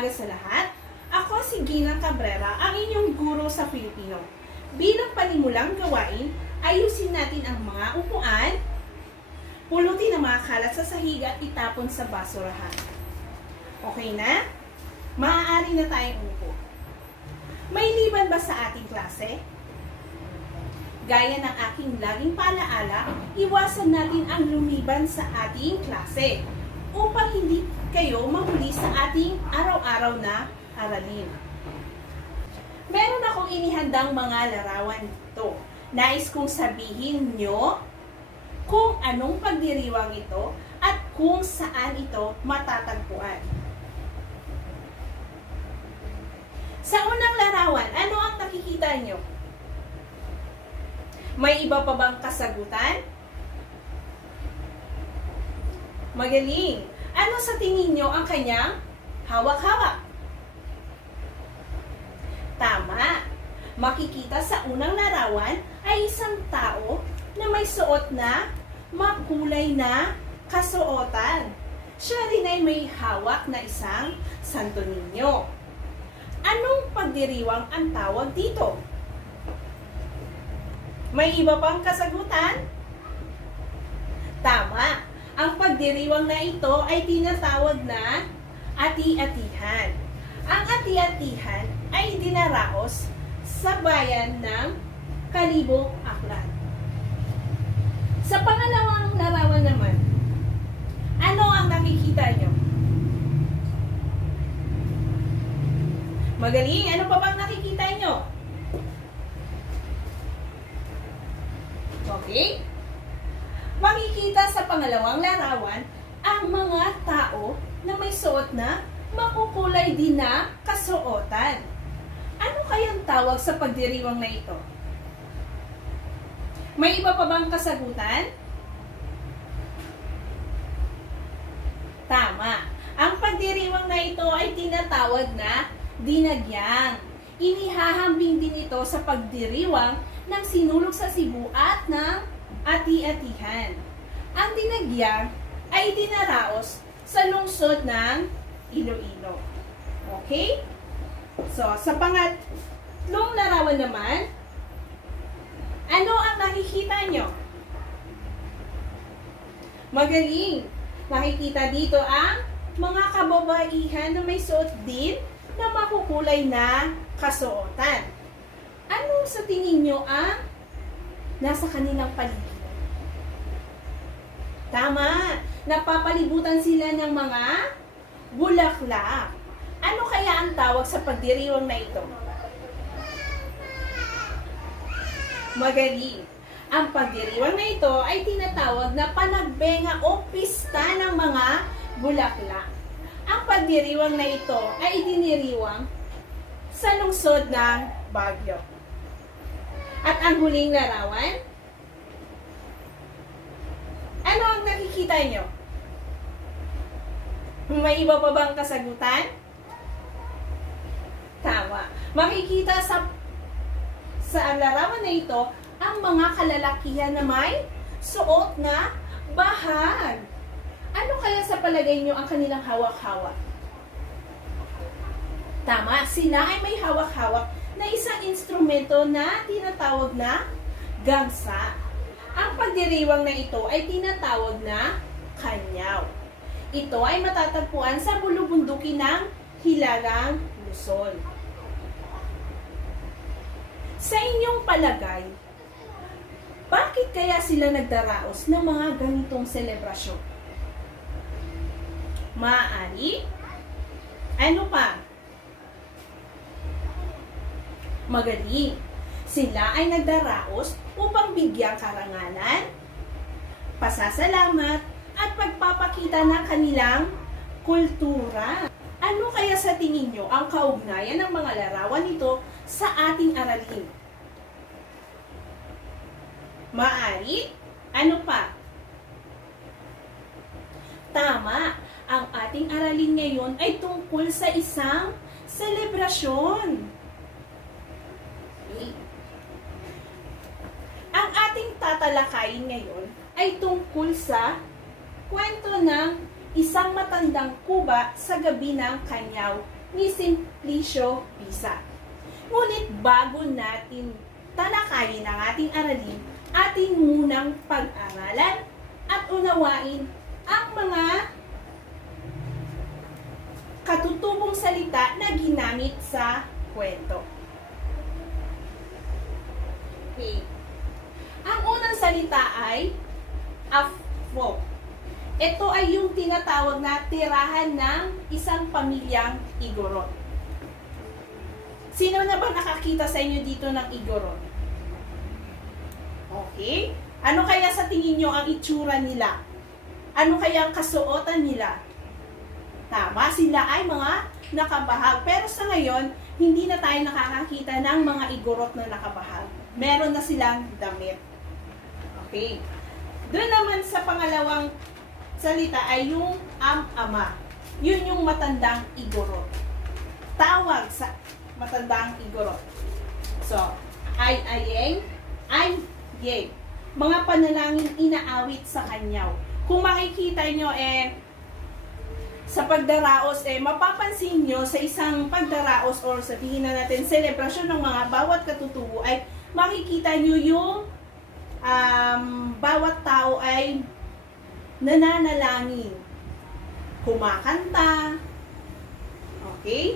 umaga sa lahat. Ako si Gina Cabrera, ang inyong guro sa Filipino. Bilang panimulang gawain, ayusin natin ang mga upuan, pulutin ang mga kalat sa sahig at itapon sa basurahan. Okay na? Maaari na tayong umupo. May liban ba sa ating klase? Gaya ng aking laging paalaala, iwasan natin ang lumiban sa ating klase upang hindi kayo mahuli sa ating araw-araw na aralin. Meron akong inihandang mga larawan dito. Nais kong sabihin nyo kung anong pagdiriwang ito at kung saan ito matatagpuan. Sa unang larawan, ano ang nakikita nyo? May iba pa bang kasagutan? Magaling! Ano sa tingin nyo ang kanyang hawak-hawak? Tama! Makikita sa unang larawan ay isang tao na may suot na makulay na kasuotan. Siya rin ay may hawak na isang Santo Niño. Anong pagdiriwang ang tawag dito? May iba pang kasagutan? Tama! Ang pagdiriwang na ito ay tinatawag na ati-atihan. Ang ati-atihan ay dinaraos sa bayan ng Kalibo, Aklan. Sa pangalawang larawan naman, ano ang nakikita nyo? Magaling! Ano pa bang nakikita nyo? Okay? Makikita sa pangalawang larawan ang mga tao na may suot na makukulay din na kasuotan. Ano kayang tawag sa pagdiriwang na ito? May iba pa bang kasagutan? Tama. Ang pagdiriwang na ito ay tinatawag na dinagyang. Inihahambing din ito sa pagdiriwang ng sinulog sa Cebu at ng ati-atihan. Ang dinagyang ay dinaraos sa lungsod ng Iloilo. Okay? So, sa pangatlong larawan naman, ano ang nakikita nyo? Magaling! Makikita dito ang mga kababaihan na may suot din na makukulay na kasuotan. Ano sa tingin nyo ang nasa kanilang paligid? Tama! Napapalibutan sila ng mga bulaklak. Ano kaya ang tawag sa pagdiriwang na ito? Magaling! Ang pagdiriwang na ito ay tinatawag na panagbenga o pista ng mga bulaklak. Ang pagdiriwang na ito ay idiniriwang sa lungsod ng Baguio. At ang huling larawan, ano ang nakikita nyo? May iba pa bang kasagutan? Tama. Makikita sa larawan na ito ang mga kalalakihan na may suot na bahag. Ano kaya sa palagay nyo ang kanilang hawak-hawak? Tama, sila ay may hawak-hawak na isang instrumento na tinatawag na gangsa. Ang pagdiriwang na ito ay tinatawag na kanyaw. Ito ay matatagpuan sa bulubundukin ng Hilagang Luzon. Sa inyong palagay, bakit kaya sila nagdaraos ng mga ganitong selebrasyon? Maaari? Ano pa? Magaling. Sila ay nagdaraos upang bigyang karangalan, pasasalamat, at pagpapakita ng kanilang kultura. Ano kaya sa tingin nyo ang kaugnayan ng mga larawan nito sa ating aralin? Maaari? Ano pa? Tama! Ang ating aralin ngayon ay tungkol sa isang selebrasyon. Ang ating tatalakayin ngayon ay tungkol sa kwento ng isang matandang kuba sa gabi ng Kanyaw ni Simplicio Pisa. Ngunit bago natin talakayin ang ating aralin, ating munang pag-aralan at unawain ang mga katutubong salita na ginamit sa kwento. Okay. Ang unang salita ay afro. Ito ay yung tinatawag na tirahan ng isang pamilyang Igorot. Sino na ba nakakita sa inyo dito ng Igorot? Okay? Ano kaya sa tingin nyo ang itsura nila? Ano kaya ang kasuotan nila? Tama, sila ay mga nakabahag. Pero sa ngayon, hindi na tayo nakakakita ng mga Igorot na nakabahag. Meron na silang damit. Okay. Doon naman sa pangalawang salita ay yung ama. Yun yung matandang Igorot. Tawag sa matandang Igorot. So, ay-ayeng, ay-yeng. Mga panalangin inaawit sa kanyaw. Kung makikita nyo, sa pagdaraos, mapapansin nyo sa isang pagdaraos or sabihin na natin, selebrasyon ng mga bawat katutubo ay makikita nyo yung bawat tao ay nananalangin, kumakanta. Okay?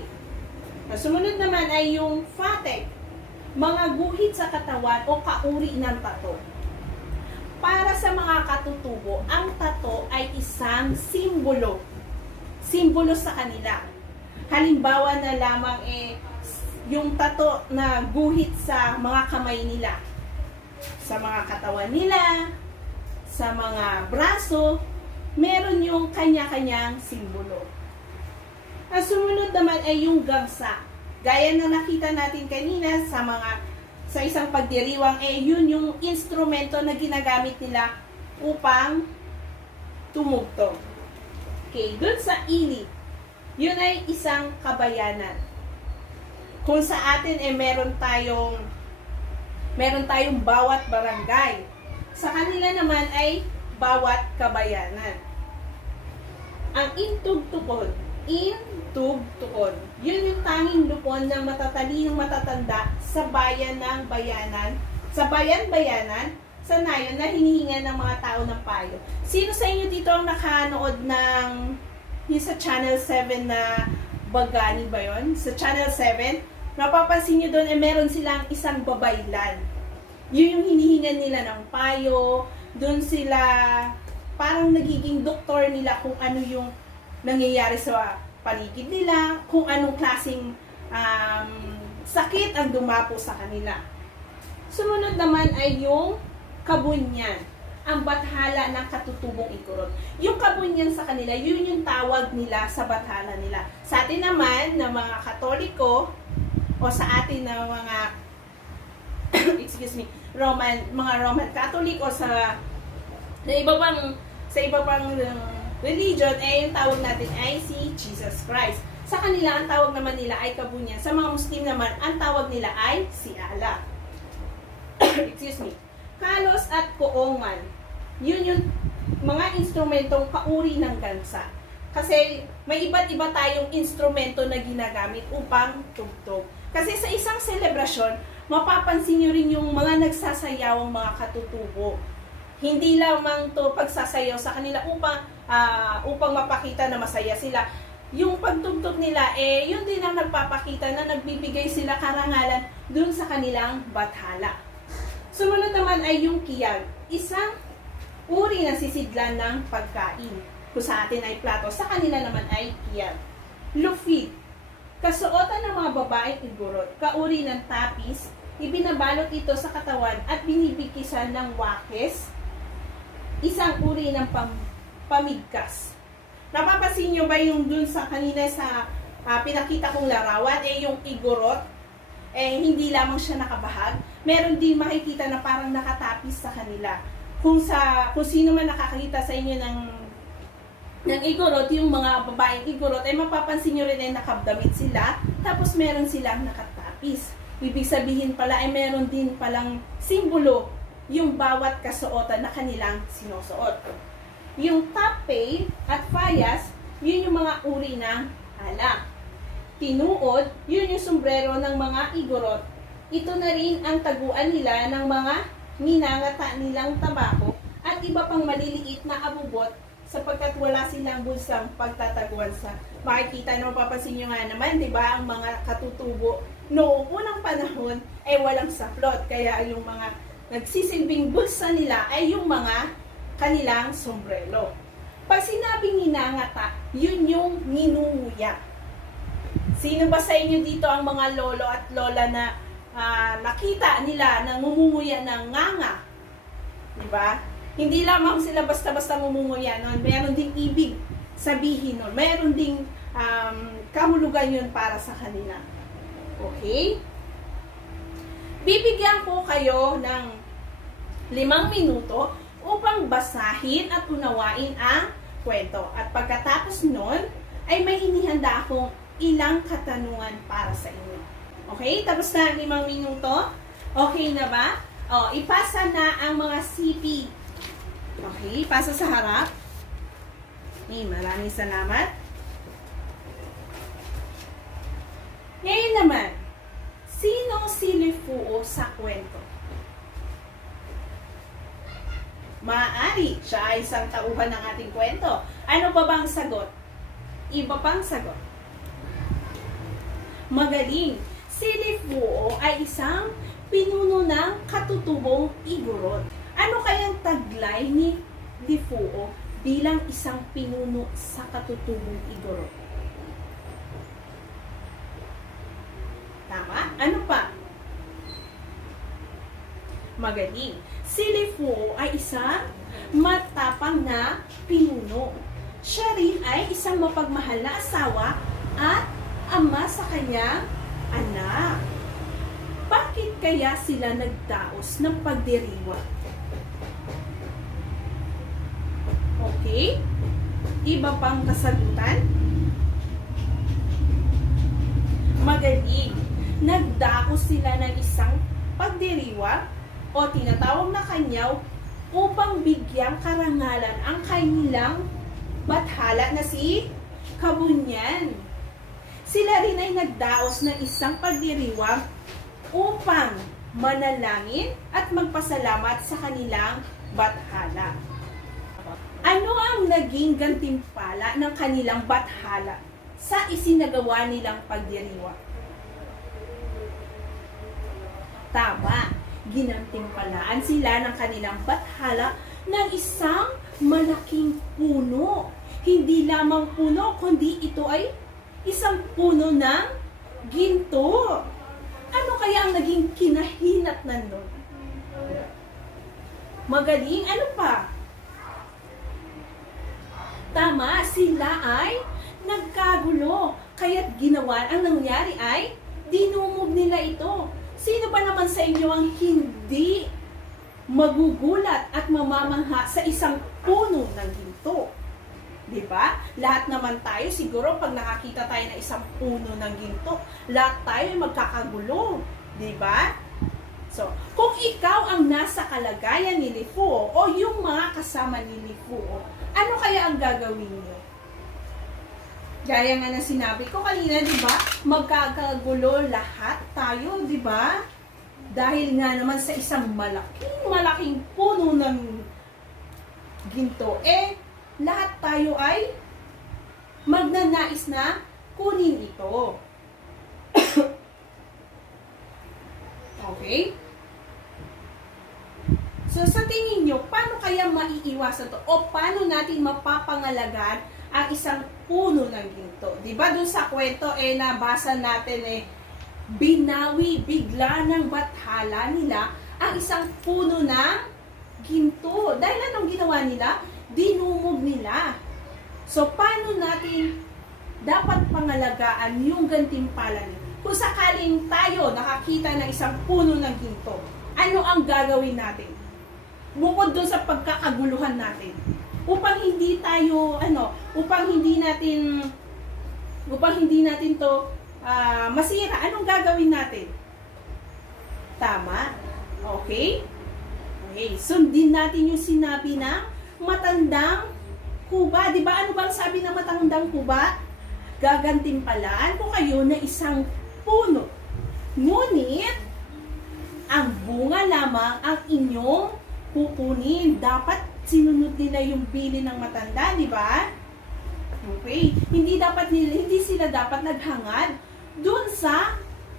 Sumunod naman ay yung fatek, mga guhit sa katawan o kauri ng tato. Para sa mga katutubo, ang tato ay isang simbolo. Simbolo sa kanila. Halimbawa na lamang yung tato na guhit sa mga kamay nila, sa mga katawan nila, sa mga braso, meron yung kanya-kanyang simbolo. Ang sumunod naman ay yung gangsa. Gaya na nakita natin kanina sa isang pagdiriwang, yun yung instrumento na ginagamit nila upang tumugtog. Okay, dun sa ili, yun ay isang kabayanan. Kung sa atin meron tayong bawat barangay. Sa kanila naman ay bawat kabayanan. Ang intugtukon, yun yung tanging lupon ng matatalinong matatanda sa bayan ng bayanan, sa bayan-bayanan, sa nayon na hinihingan ng mga tao ng payo. Sino sa inyo dito ang nakanood ng yung sa Channel 7 na Bagani ba yun? Sa Channel 7, napapansin nyo doon, meron silang isang babaylan. Yun yung hinihingan nila ng payo, doon sila parang nagiging doktor nila kung ano yung nangyayari sa paligid nila, kung anong klaseng sakit ang dumapo sa kanila. Sumunod naman ay yung kabunyan, ang bathala ng katutubong Igorot. Yung kabunyan sa kanila, yun yung tawag nila sa bathala nila. Sa atin naman, na mga Katoliko, o sa atin na mga mga Roman Catholic o sa iba pang religion, yung tawag natin ay si Jesus Christ. Sa kanila, ang tawag naman nila ay kabunyan. Sa mga Muslim naman, ang tawag nila ay si Allah. Kalos at koongan, yun yung mga instrumentong kauri ng gansa. Kasi may iba't iba tayong instrumento na ginagamit upang tugtog. Kasi sa isang selebrasyon, mapapansin nyo rin yung mga nagsasayawang mga katutubo. Hindi lamang to pagsasayaw sa kanila upang mapakita na masaya sila. Yung pagtugtog nila, yun din ang nagpapakita na nagbibigay sila karangalan dun sa kanilang bathala. Sumunod naman ay yung kiyag, isang uri na sisidlan ng pagkain. Kung sa atin ay plato, sa kanila naman ay kiyag. Lufid, kasuotan ng mga babaeng Igorot, kauri ng tapis, ibinabalot ito sa katawan at binibikisan ng wakes, isang uri ng pamigkas. Napapansin nyo ba yung dun sa kanina sa pinakita kong larawan, yung Igorot, hindi lamang siya nakabahag, meron din makikita na parang nakatapis sa kanila. Kung sino man nakakita sa inyo ng Igorot, yung mga babaeng Igorot, mapapansin nyo rin ay nakabdamit sila, tapos meron silang nakatapis. Ibig sabihin pala ay meron din palang simbolo yung bawat kasuotan na kanilang sinusuot. Yung tape at fayas, yun yung mga uri ng alak. tinuod, yun yung sombrero ng mga Igorot. Ito na rin ang taguan nila ng mga minangata nilang tabako at iba pang maliliit na abubot sapagkat wala silang bulsang pagtataguan sa. Makikita na mapapansin nyo nga naman, di ba, ang mga katutubo noong unang panahon ay walang saplot. Kaya yung mga nagsisilbing bulsa nila ay yung mga kanilang sombrero. Pag sinabing ninangata, yun yung ninunguya. Sino ba sa inyo dito ang mga lolo at lola na nakita nila na ngumunguya ng nganga? Diba? Hindi lamang sila basta-basta ngumunguya nun. Meron ding ibig sabihin nun. Meron ding kahulugan yun para sa kanila. Okay? Bibigyan ko kayo ng 5 minuto upang basahin at unawain ang kwento. At pagkatapos nun, ay may inihanda akong ilang katanungan para sa inyo. Okay? Tapos na ang 5 minuto? Okay na ba? O, ipasa na ang mga CP. Okay? Pasa sa harap. Maraming salamat. Ngayon naman, sino si Lifuo sa kwento? Maaari, siya ay isang tauhan ng ating kwento. Ano pa bang sagot? Iba pang sagot. Magaling. Si Lifuo ay isang pinuno ng katutubong Igorot. Ano kayang taglay ni Lifuo bilang isang pinuno sa katutubong Igorot? Tama? Ano pa? Magaling. Si Lifuo ay isang matapang na pinuno. Siya rin ay isang mapagmahal na asawa at ama sa kanyang anak. Bakit kaya sila nagdaos ng pagdiriwa? Okay? Iba pang kasagutan? Magaling. Nagdaos sila ng isang pagdiriwa o tinatawag na kanyaw upang bigyang karangalan ang kanilang bathala na si Kabunyan. Sila rin ay nagdaos ng isang pagdiriwang upang manalangin at magpasalamat sa kanilang bathala. Ano ang naging gantimpala ng kanilang bathala sa isinagawa nilang pagdiriwang? Tama, ginantimpalaan sila ng kanilang bathala ng isang malaking puno. Hindi lamang puno, kundi ito ay isang puno ng ginto. Ano kaya ang naging kinahinat nun? Magaling, ano pa? Tama, sila ay nagkagulo. Kaya't ginawa, ang nangyari ay dinumog nila ito. Sino ba naman sa inyo ang hindi magugulat at mamamangha sa isang puno ng ginto? Diba? Lahat naman tayo, siguro pag nakakita tayo ng isang puno ng ginto, lahat tayo ay magkakagulo. Diba? So, kung ikaw ang nasa kalagayan ni Lifuo o yung mga kasama ni Lifuo, ano kaya ang gagawin niyo? Gaya nga na sinabi ko kanina, di ba? Magkakagulo lahat tayo, di ba? Dahil nga naman sa isang malaking puno ng ginto, lahat tayo ay magnanais na kunin ito. Okay? So, sa tingin nyo, paano kaya maiiwasan to? O paano natin mapapangalagaan ang isang puno ng ginto? Diba dun sa kwento, nabasa natin, binawi bigla ng bathala nila ang isang puno ng ginto. Dahil anong ginawa nila? Dinumog nila. So, paano natin dapat pangalagaan yung gantimpala nito? Kung sakaling tayo nakakita ng isang puno ng ginto, ano ang gagawin natin? Bukod doon sa pagkakaguluhan natin, upang hindi tayo upang hindi natin to masira, anong gagawin natin? Tama? Okay? Okay, sundin natin yung sinabi ng matandang kuba. Di ba? Ano bang sabi ng matandang kuba? gagantimpalaan ko kayo na isang puno. Ngunit, ang bunga lamang ang inyong kukunin. Dapat sinunod nila yung bili ng matanda, di ba? Okay. Hindi sila dapat naghangad dun sa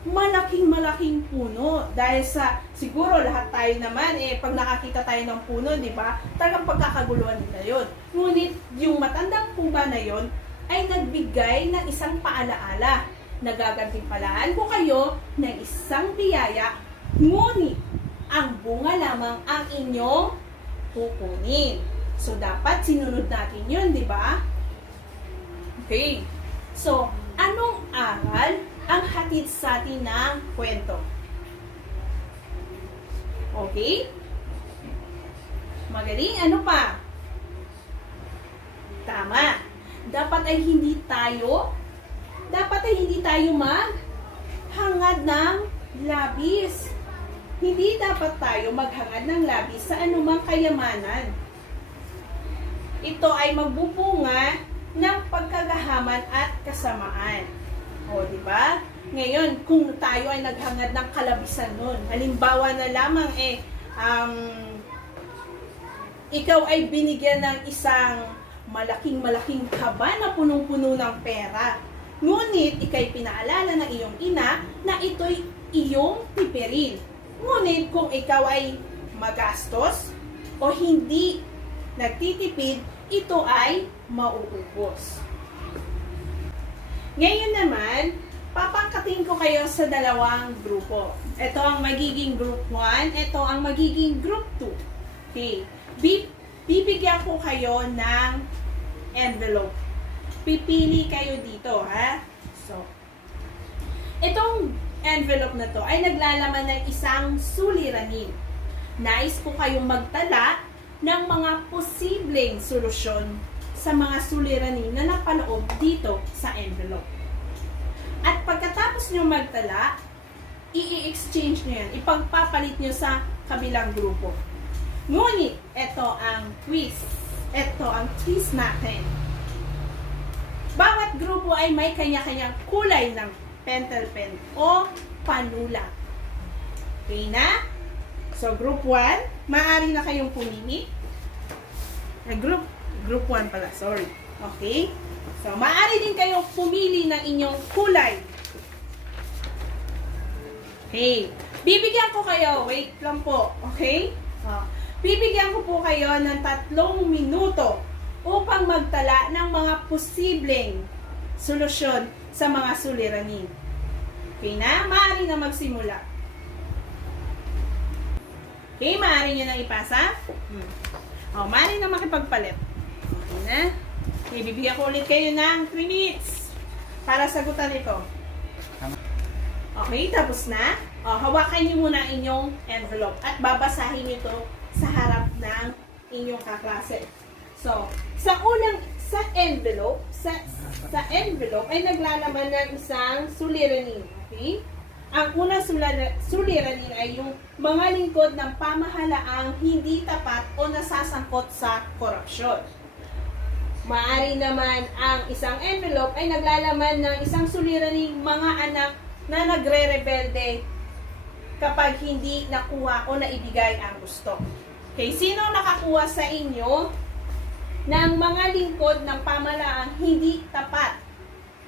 malaking puno. Dahil sa, siguro lahat tayo naman, pag nakakita tayo ng puno, di ba? Talagang pagkakaguluhan nila yun. Ngunit, yung matandang puba na yun, ay nagbigay ng isang paalaala. Nagagantimpalaan ko kayo ng isang biyaya, ngunit, ang bunga lamang ang inyong kukunin. So, dapat sinunod natin yun, di ba? Okay. So, anong aral ang hatid sa atin ng kwento? Okay? Magaling. Ano pa? Tama. Dapat ay hindi tayo maghangad ng labis. Hindi dapat tayo maghangad ng labis sa anumang kayamanan. Ito ay magbubunga ng pagkagahaman at kasamaan. O, di ba? Ngayon, kung tayo ay naghangad ng kalabisan nun, halimbawa na lamang ikaw ay binigyan ng isang malaking kaba na punong-puno ng pera. Ngunit, ikay pinaalala ng iyong ina na ito'y iyong tipirin. Ngunit, kung ikaw ay magastos o hindi nagtitipid, ito ay mauubos. Ngayon naman, papangkatin ko kayo sa dalawang grupo. Ito ang magiging group 1, ito ang magiging group 2. Okay. Bibigyan ko kayo ng envelope. Pipili kayo dito, ha? So, itong envelope na to ay naglalaman ng isang suliranin. Nais ko kayong magtala ng mga posibleng solusyon sa mga suliranin na napaloob dito sa envelope. At pagkatapos nyo magtala, i-exchange nyo yan. Ipagpapalit nyo sa kabilang grupo. Ngunit, ito ang quiz. Ito ang quiz natin. Bawat grupo ay may kanya-kanyang kulay ng pentel pen o panulat. Okay na? So, group 1, maaari na kayong pumili. Group 1 pala, sorry. Okay? So, maaari din kayong pumili ng inyong kulay. Okay. Bibigyan ko kayo, wait lang po. Okay? Bibigyan ko po kayo ng 3 minuto upang magtala ng mga posibleng solusyon sa mga suliranin. Okay na? Maaari na magsimula. Okay, maaari nyo na ipasa. Maaari na makipagpalit. Okay na? Okay, bibigyan ko ulit kayo ng 3 minutes para sagutan ito. Okay, tapos na. Hawakan nyo muna inyong envelope at babasahin nyo ito sa harap ng inyong kaklase. So, sa envelope ay naglalaman ng isang suliranin. Okay? Ang unang suliranin ay yung mga lingkod ng pamahalaang hindi tapat o nasasangkot sa korupsyon. Maaari naman ang isang envelope ay naglalaman ng isang suliraning mga anak na nagre-rebelde kapag hindi nakuha o naibigay ang gusto. Okay, sino nakakuha sa inyo ng mga lingkod ng pamahalaang hindi tapat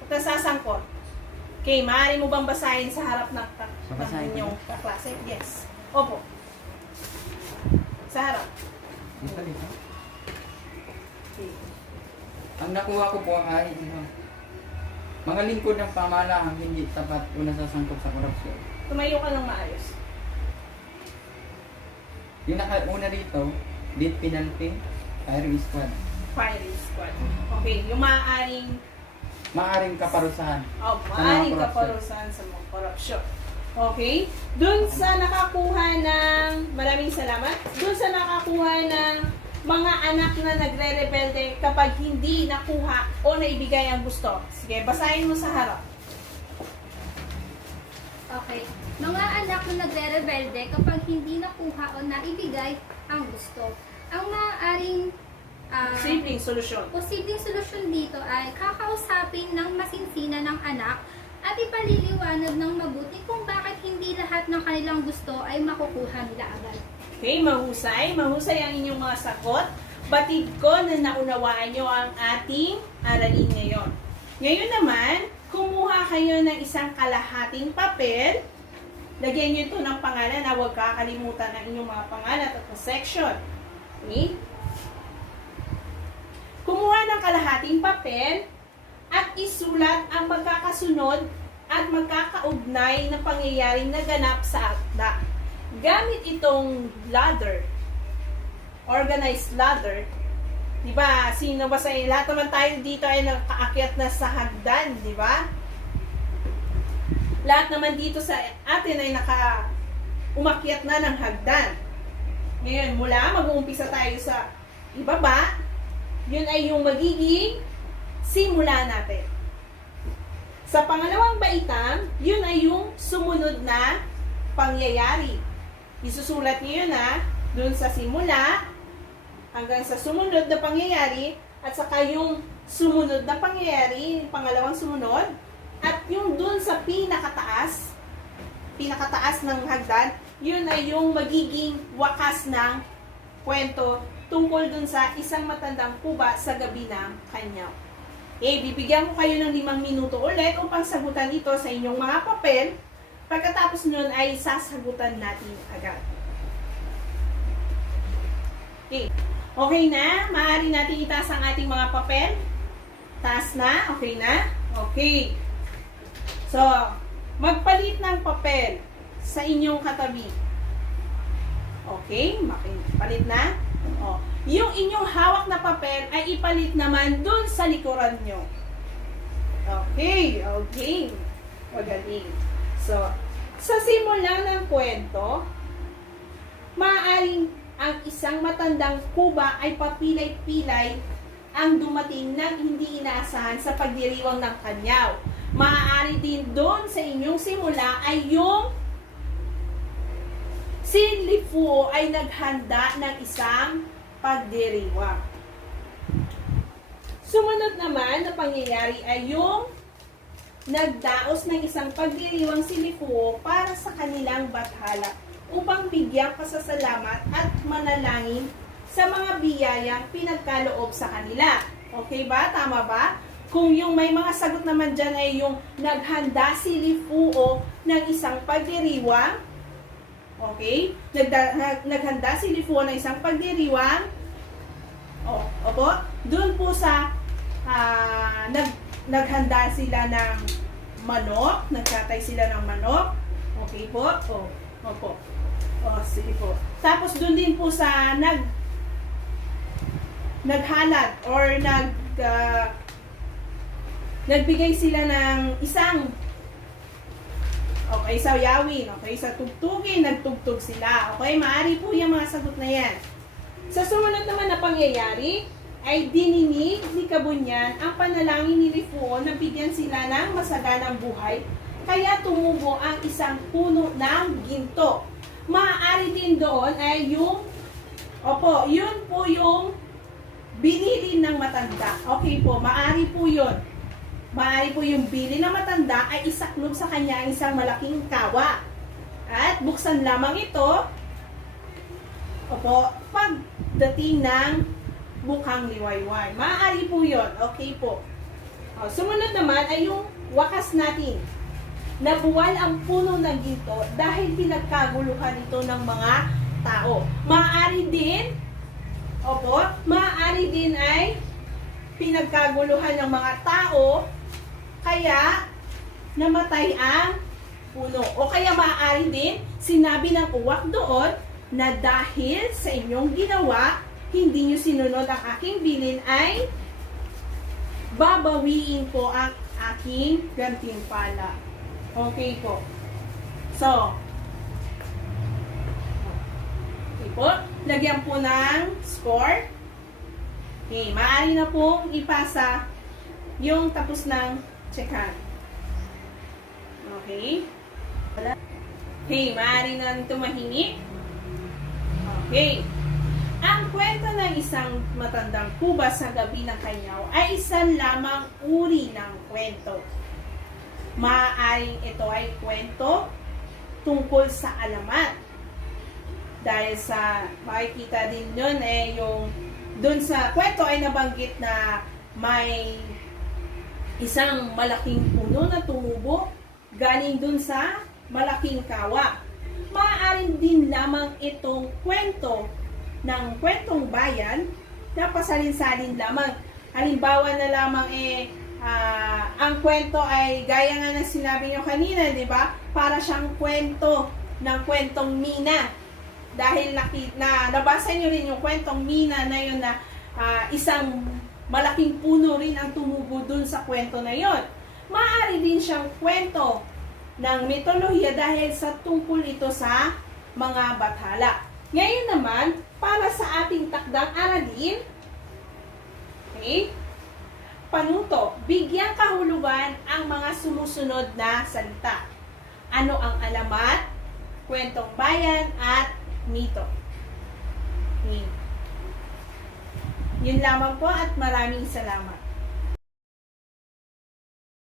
o nasasangkot? Okay, maaari mo bang basahin sa harap ng inyong kaklase? Yes. Opo. Sa harap. Okay. Okay. Ang nakuha ko po ay mga lingkod ng pamahalahang hindi tapat o nasasangkot sa korupsyon. Tumayo ka ng maayos. Yung nakauna dito, death penalty, firing squad. Firing squad. Okay, yung Maaring kaparusahan. Maaring kaparusahan sa mga korupsyon. Okay? Doon sa nakakuha ng, maraming salamat, doon sa nakakuha ng mga anak na nagre-rebelde kapag hindi nakuha o naibigay ang gusto. Sige, basahin mo sa harap. Okay. Mga anak na nagre-rebelde kapag hindi nakuha o naibigay ang gusto. Ang maaaring Simpleng solusyon. posibleng solusyon dito ay kakausapin ng masinsina ng anak at ipaliliwanag ng mabuti kung bakit hindi lahat ng kanilang gusto ay makukuha nila agad. Okay, mahusay. Mahusay ang inyong mga sagot. Batid ko na naunawaan nyo ang ating aralin ngayon. Ngayon naman, kumuha kayo ng isang kalahating papel. Lagyan nyo ito ng pangalan na huwag kakalimutan ang inyong mga pangalan at section. Okay? Kumuha ng kalahating papel at isulat ang magkakasunod at magkakaugnay na pangyayaring naganap sa akda. Gamit itong ladder, organized ladder. Diba? Sino ba sa lahat naman tayo dito ay nakaakyat na sa hagdan, di ba? Lahat naman dito sa atin ay umakyat na ng hagdan. Ngayon, mula mag-uumpisa tayo sa ibaba, yun ay yung magiging simula natin. Sa pangalawang baitang, yun ay yung sumunod na pangyayari. Isusulat niyo yun dun sa simula hanggang sa sumunod na pangyayari at saka yung sumunod na pangyayari, pangalawang sumunod, at yung dun sa pinakataas ng hagdan, yun ay yung magiging wakas ng kwento tungkol dun sa isang matandang kuba sa gabi ng kanyaw. Okay, bibigyan ko kayo ng 5 minuto ulit upang sagutan ito sa inyong mga papel. Pagkatapos nun ay sasagutan natin agad. Okay. Okay na? Maaari natin itaas ang ating mga papel? Taas na? Okay na? Okay. So, magpalit ng papel sa inyong katabi. Okay? Palit na? O. Yung inyong hawak na papel ay ipalit naman dun sa likuran nyo. Okay. Okay. Magaling. So, sa simula ng kwento, maaaring ang isang matandang kuba ay papilay-pilay ang dumating ng hindi inaasahan sa pagdiriwang ng kanyaw. Maaari din doon sa inyong simula ay yung si Lifu ay naghanda ng isang pagdiriwang. Sumunod naman na pangyayari ay yung nagdaos ng isang pagdiriwang si Lifu para sa kanilang bathala upang bigyang pasasalamat at manalangin sa mga biyayang pinagkaloob sa kanila. Okay ba? Tama ba? Kung yung may mga sagot naman dyan ay yung naghanda si Lifu ng isang pagdiriwang. Okay? Naghanda si Lifu ng isang pagdiriwang. Opo? Doon po sa naghanda sila ng manok. Nagkatay sila ng manok. Okay po? Opo. Sige po. Tapos doon din po sa naghalad or nagbigay sila ng isang sayawin. Okay, sa tugtugin, nagtugtog sila. Okay, maaari po yung mga sagot na yan. Sa sumunod naman na pangyayari, ay dininig ni Kabunyan ang panalangin ni Lifu na bigyan sila ng masaganang buhay, kaya tumubo ang isang puno ng ginto. Maaari din doon ay yun po yung binili ng matanda. Okay po, maaari po yun. Maaari po yung bili ng matanda ay isaklob sa kanya ang isang malaking kawa. At buksan lamang ito, pagdating ng bukang liwayway. Maaari po yun. Okay po. Sumunod naman ay yung wakas natin. Nabuwal ang puno ng ginto dahil pinagkaguluhan ito ng mga tao. Maaari din ay pinagkaguluhan ng mga tao kaya namatay ang puno. O kaya maaari din sinabi ng uwak doon na dahil sa inyong ginawa, hindi nyo sinunod ang aking bilin ay babawiin ko ang aking gantimpala. Okay po. So, okay po. Lagyan po ng score. Okay, maaari na pong ipasa yung tapos ng checkan. Okay. Okay, maaari na tumahimik. Okay. Ang kwento ng isang matandang kuba sa gabi ng kanyaw ay isang lamang uri ng kwento. Maaaring ito ay kwento tungkol sa alamat. Dahil sa makikita din yun yung dun sa kwento ay nabanggit na may isang malaking puno na tumubo galing dun sa malaking kawa. Maaaring din lamang itong kwento ng kwentong bayan na pasalin-salin lamang. Halimbawa na lamang ang kwento ay gaya nga ng sinabi nyo kanina, di ba? Para siyang kwento ng kwentong Mina. Dahil nabasa nyo rin yung kwentong Mina na yun na isang malaking puno rin ang tumubo dun sa kwento na yon. Maaari din siyang kwento ng mitolohiya dahil sa tungkol ito sa mga bathala. Ngayon naman, para sa ating takdang aralin, okay, panuto, bigyang kahulugan ang mga sumusunod na salita. Ano ang alamat, kwentong bayan, at mito. Okay. Yun lamang po at maraming salamat.